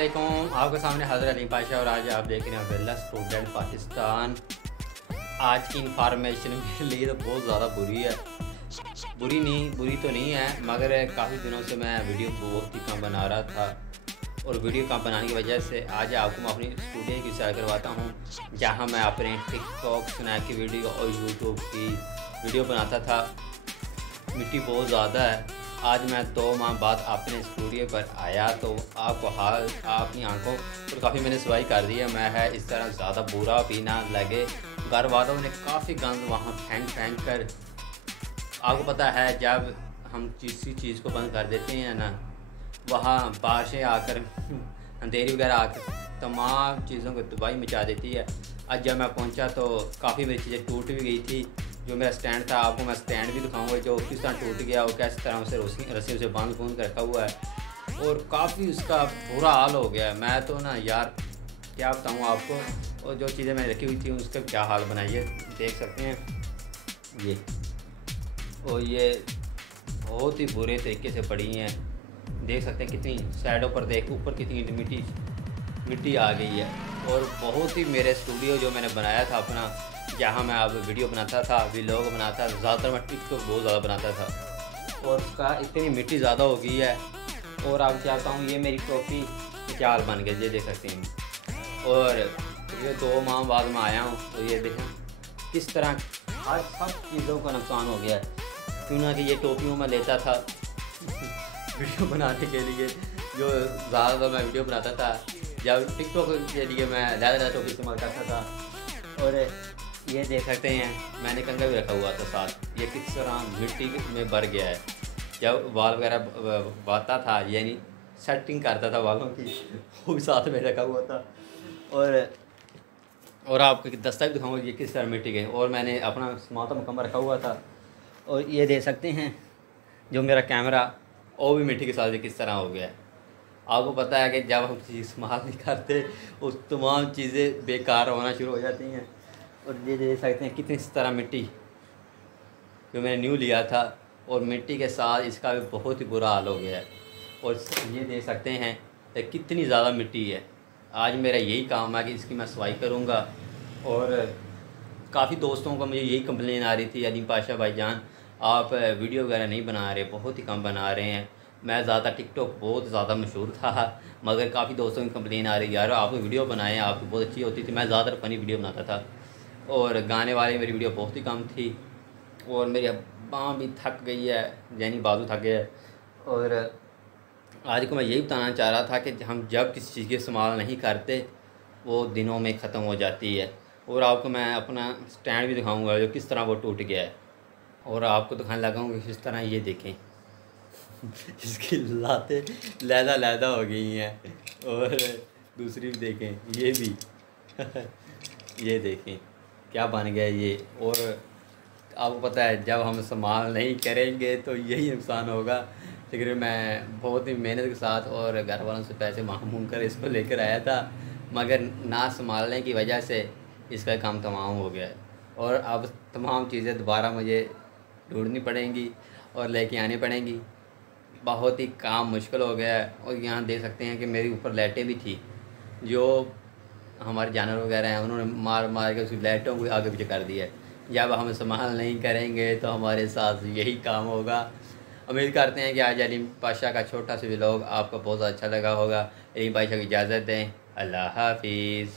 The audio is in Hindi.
अस्सलामुअलैकुम। आपके सामने हज़रत अली पाशा और आज आप देख रहे हैं वेला स्टूडेंट पाकिस्तान। आज की इंफॉर्मेशन मेरे लिए तो बहुत ज़्यादा बुरी है। बुरी तो नहीं है, मगर काफ़ी दिनों से मैं वीडियो बहुत ही कम बना रहा था और वीडियो कम बनाने की वजह से आज आपको मैं अपनी स्टूडियो की सैर करवाता हूँ, जहाँ मैं अपने टिकटॉक, स्नैप की वीडियो और यूट्यूब की वीडियो बनाता था। मिट्टी बहुत ज़्यादा है। आज मैं 2 माह बाद अपने स्टूडियो पर आया तो आपको हाल अपनी आंखों पर काफ़ी मैंने सफाई कर दी है। मैं है इस तरह ज़्यादा बुरा पीना लगे। घर वालों ने काफ़ी गंद वहाँ फेंक कर, आपको पता है जब हम किसी चीज़ को बंद कर देते हैं ना, वहाँ बारिशें आकर अंधेरी वगैरह आकर तमाम चीज़ों को तबाही मचा देती है। आज जब मैं पहुँचा तो काफ़ी मेरी चीज़ें टूट भी गई थी। जो मेरा स्टैंड था, आपको मैं स्टैंड भी दिखाऊंगा जो किस तरह टूट गया और किस तरह उसे रस्सियों से बांध कर रखा हुआ है और काफ़ी उसका बुरा हाल हो गया है। मैं तो ना यार क्या बताऊँ आपको, और जो चीज़ें मैंने रखी हुई थी उसका क्या हाल बनाइए, देख सकते हैं ये। और ये बहुत ही बुरे तरीके से पड़ी हैं, देख सकते हैं कितनी साइडों पर, देख ऊपर कितनी मिट्टी आ गई है। और बहुत ही मेरे स्टूडियो जो मैंने बनाया था अपना, जहाँ मैं अब वीडियो बनाता था, व्लॉग बनाता था, ज़्यादातर मैं टिकटॉक बहुत ज़्यादा बनाता था और उसका इतनी मिट्टी ज़्यादा हो गई है। और आप चाहता हूँ ये मेरी टोपी क्या हाल बन गया, ये देख सकते हैं। और ये 2 माह बाद मैं आया हूँ तो ये देखें किस तरह आज सब चीज़ों का नुकसान हो गया है। क्यों ना कि ये टोपियों में लेता था वीडियो बनाने के लिए, जो ज़्यादातर मैं वीडियो बनाता था जब टिकटॉक के लिए मैं ज़्यादा टोपी इस्तेमाल करता था। और ये देख सकते हैं मैंने कंघा भी रखा हुआ था साथ, ये किस तरह मिट्टी में भर गया है। जब बाल वगैरह बाता था, यानी सेटिंग करता था बालों की, वो भी साथ में रखा हुआ था। और आपको दस्ता भी दिखाऊंगा ये किस तरह मिट्टी गई। और मैंने अपना सामान मुकम्मल रखा हुआ था। और ये देख सकते हैं जो मेरा कैमरा, वो भी मिट्टी के साथ किस तरह हो गया है। आपको पता है कि जब हम चीज़ इस्तेमाल नहीं करते उस तमाम चीज़ें बेकार होना शुरू हो जाती हैं। और ये देख सकते हैं कितनी इस तरह मिट्टी जो मैंने न्यू लिया था, और मिट्टी के साथ इसका भी बहुत ही बुरा हाल हो गया है। और ये देख सकते हैं कि कितनी ज़्यादा मिट्टी है। आज मेरा यही काम है कि इसकी मैं सफाई करूँगा। और काफ़ी दोस्तों को मुझे यही कंप्लेन आ रही थी, अली पाशा भाईजान आप वीडियो वगैरह नहीं बना रहे, बहुत ही कम बना रहे हैं। मैं ज़्यादा टिकटॉक बहुत ज़्यादा मशहूर था, मगर काफ़ी दोस्तों की कंप्लेन आ रही, यार आप वीडियो बनाएं, आपकी बहुत अच्छी होती थी। मैं ज़्यादातर फ़नी वीडियो बनाता था और गाने वाली मेरी वीडियो बहुत ही कम थी। और मेरी बाँह भी थक गई है, यानी बाजू थक गया है। और आज को मैं यही बताना चाह रहा था कि हम जब किसी चीज़ की इस्तेमाल नहीं करते वो दिनों में ख़त्म हो जाती है। और आपको मैं अपना स्टैंड भी दिखाऊंगा जो किस तरह वो टूट गया है। और आपको दिखाने लगा हूँ किस तरह, ये देखें इसकी लातें लहदा हो गई हैं। और दूसरी भी देखें, ये भी ये देखें क्या बन गया ये। और आपको पता है जब हम संभाल नहीं करेंगे तो यही नुकसान होगा। लेकिन मैं बहुत ही मेहनत के साथ और घर वालों से पैसे मांग कर इसको लेकर आया था, मगर ना संभालने की वजह से इसका काम तमाम हो गया है। और अब तमाम चीज़ें दोबारा मुझे ढूंढनी पड़ेंगी और लेके आनी पड़ेंगी। बहुत ही काम मुश्किल हो गया है। और यहाँ देख सकते हैं कि मेरे ऊपर लाइटें भी थी, जो हमारे जानवर वगैरह हैं उन्होंने मार के उस लाइटों को आगे पीछे कर दिया है। जब हम संभाल नहीं करेंगे तो हमारे साथ यही काम होगा। उम्मीद करते हैं कि आज अली पाशा का छोटा सा व्लॉग आपको बहुत अच्छा लगा होगा। अली पाशा की इजाज़त दें। अल्लाह हाफिज़।